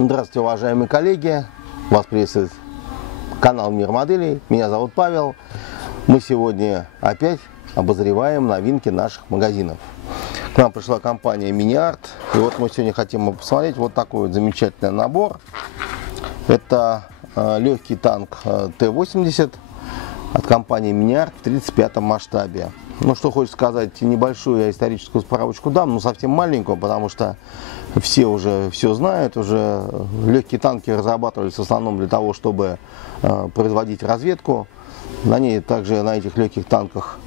Здравствуйте, уважаемые коллеги! Вас приветствует канал Мир Моделей. Меня зовут Павел. Мы сегодня опять обозреваем новинки наших магазинов. К нам пришла компания Mini-Art. И вот мы сегодня хотим посмотреть вот такой вот замечательный набор. Это легкий танк Т-80 от компании Mini-Art в 35 масштабе. Ну, что хочется сказать, небольшую историческую справочку дам, но совсем маленькую, потому что все уже все знают. Уже легкие танки разрабатывались в основном для того, чтобы производить разведку. На ней также, на этих легких танках,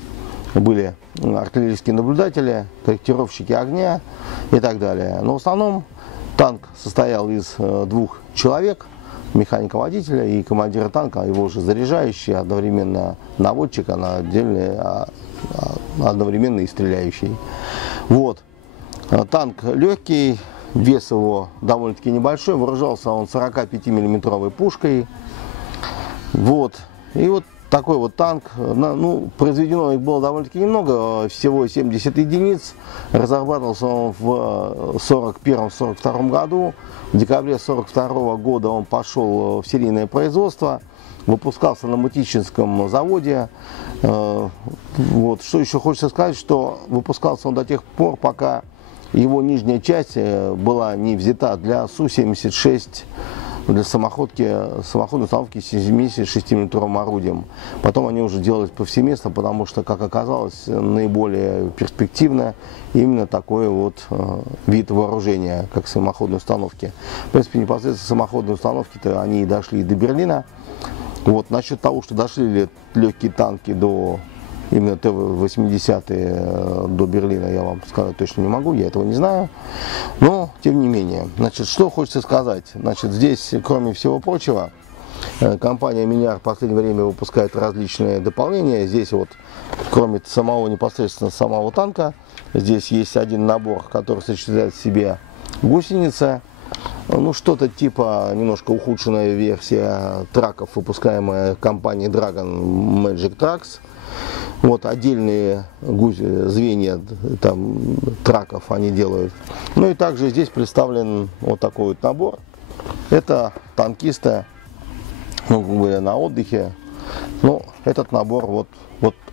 были артиллерийские наблюдатели, корректировщики огня и так далее. Но в основном танк состоял из двух человек: механика-водителя и командира танка, его уже заряжающий, одновременно наводчик, а отдельный одновременно и стреляющий. Вот. Танк легкий, вес его довольно-таки небольшой, вооружался он 45-миллиметровой пушкой. Вот. И вот такой вот танк. Ну, произведено их было довольно-таки немного, всего 70 единиц. Разрабатывался он в 1941-1942 году. В декабре 1942 года он пошел в серийное производство. Выпускался на Мытищинском заводе. Вот. Что еще хочется сказать, что выпускался он до тех пор, пока его нижняя часть была не взята для Су-76, для самоходной установки с 76-мм орудием. Потом они уже делались повсеместно, потому что, как оказалось, наиболее перспективно именно такой вот вид вооружения, как самоходные установки. В принципе, непосредственно самоходные установки-то они и дошли до Берлина. Вот. Насчет того, что дошли ли легкие танки до именно Т-80 до Берлина, я вам сказать точно не могу, я этого не знаю. Но, тем не менее, значит, что хочется сказать. Значит, здесь, кроме всего прочего, компания Mini-Art в последнее время выпускает различные дополнения. Здесь вот, кроме непосредственно самого танка, здесь есть один набор, который сочетает в себе гусеницы. Ну, что-то типа немножко ухудшенная версия траков, выпускаемая компанией Dragon Magic Trucks. Вот отдельные звенья там траков они делают. Ну и также здесь представлен вот такой вот набор. Это танкисты, ну, говоря, на отдыхе. Ну, этот набор вот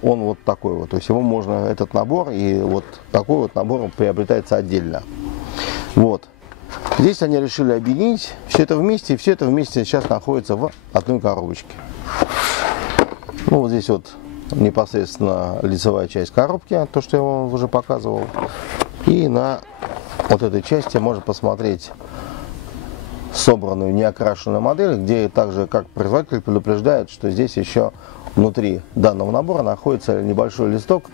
он вот такой вот. То есть его можно, этот набор и вот такой вот набор приобретается отдельно. Вот. Здесь они решили объединить все это вместе, и все это вместе сейчас находится в одной коробочке. Ну, вот здесь вот непосредственно лицевая часть коробки, то, что я вам уже показывал. И на вот этой части можно посмотреть собранную неокрашенную модель, где также, как производитель предупреждает, что здесь еще внутри данного набора находится небольшой листок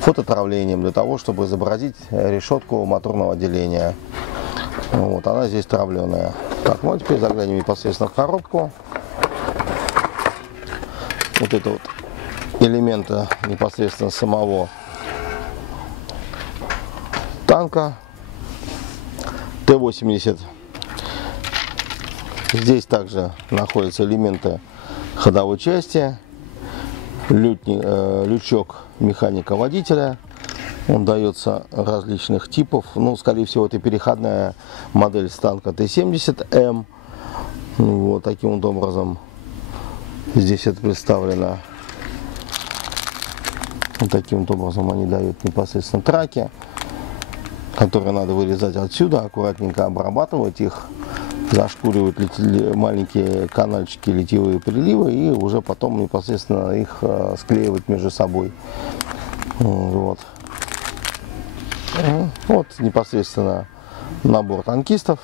фототравлением для того, чтобы изобразить решетку моторного отделения. Вот, она здесь травленая. Так, ну а теперь заглянем непосредственно в коробку. Вот это вот элементы непосредственно самого танка Т-80. Здесь также находятся элементы ходовой части, лючок механика-водителя. Он дается различных типов. Ну, скорее всего, это переходная модель с танка Т-70М. Вот таким вот образом здесь это представлено. Вот таким вот образом они дают непосредственно траки, которые надо вырезать отсюда, аккуратненько обрабатывать их, зашкуривать маленькие канальчики, литьевые приливы, и уже потом непосредственно их склеивать между собой. Вот. Вот непосредственно набор танкистов.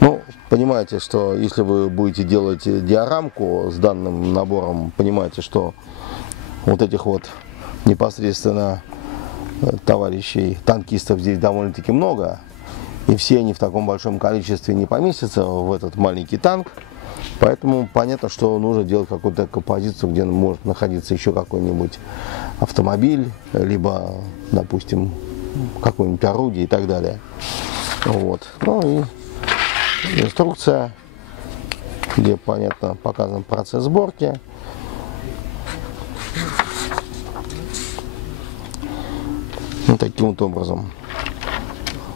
Ну, понимаете, что если вы будете делать диорамку с данным набором, понимаете, что вот этих вот непосредственно товарищей танкистов здесь довольно-таки много, и все они в таком большом количестве не поместятся в этот маленький танк. Поэтому понятно, что нужно делать какую-то композицию, где может находиться еще какой-нибудь автомобиль, либо, допустим, какое-нибудь орудие и так далее. Вот. Ну и инструкция, где понятно показан процесс сборки. Вот таким вот образом.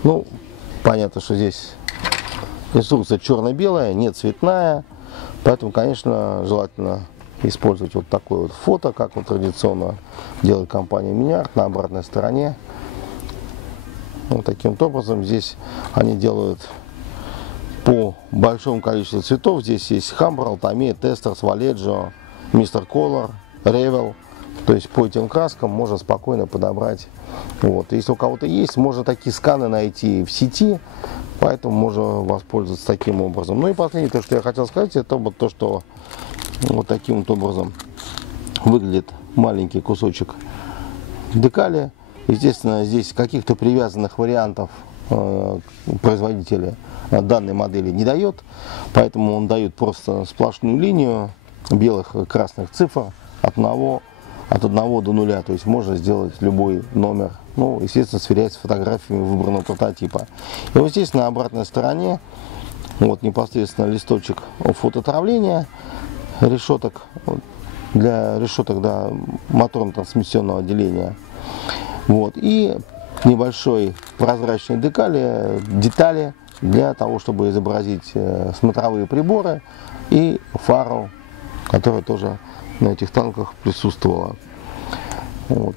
Ну, понятно, что здесь Инструкция черно-белая, не цветная, поэтому, конечно, желательно использовать вот такое вот фото, как вот традиционно делает компания Mini-Art на обратной стороне. Вот таким образом здесь они делают по большому количеству цветов. Здесь есть Humbrol, Tamiya, Testors, Vallejo, Mr. Color, Revel. То есть по этим краскам можно спокойно подобрать. Вот. Если у кого-то есть, можно такие сканы найти в сети, поэтому можно воспользоваться таким образом. Ну и последнее, то, что я хотел сказать, это вот то, что вот таким вот образом выглядит маленький кусочек декали. Естественно, здесь каких-то привязанных вариантов производителя данной модели не дает, поэтому он дает просто сплошную линию белых и красных цифр от 1 до 0, то есть можно сделать любой номер, ну, естественно, сверяясь с фотографиями выбранного прототипа. И вот здесь на обратной стороне вот непосредственно листочек фототравления решеток, для решеток, да, моторно-трансмиссионного отделения. Вот, и небольшой прозрачной детали для того, чтобы изобразить смотровые приборы и фару, которая тоже на этих танках присутствовала. Вот.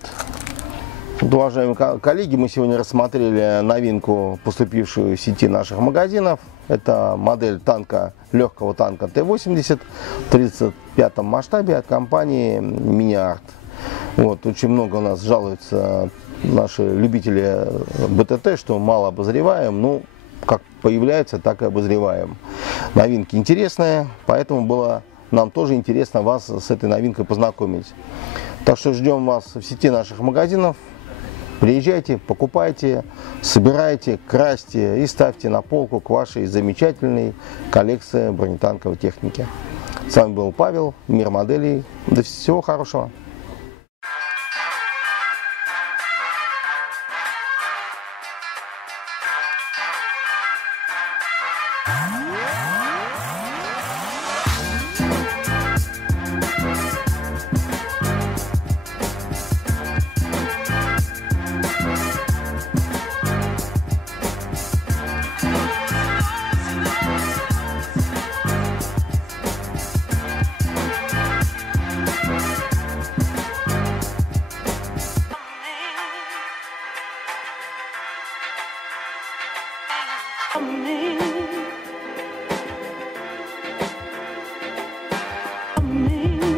Уважаемые коллеги, мы сегодня рассмотрели новинку, поступившую в сети наших магазинов. Это модель танка, легкого танка Т-80 в 35-м масштабе от компании Mini-Art. Вот, очень много у нас жалуются наши любители БТТ, что мало обозреваем. Ну, как появляется, так и обозреваем. Новинки интересные, поэтому было нам тоже интересно вас с этой новинкой познакомить. Так что ждем вас в сети наших магазинов. Приезжайте, покупайте, собирайте, красьте и ставьте на полку к вашей замечательной коллекции бронетанковой техники. С вами был Павел, Мир моделей. До всего хорошего. Me.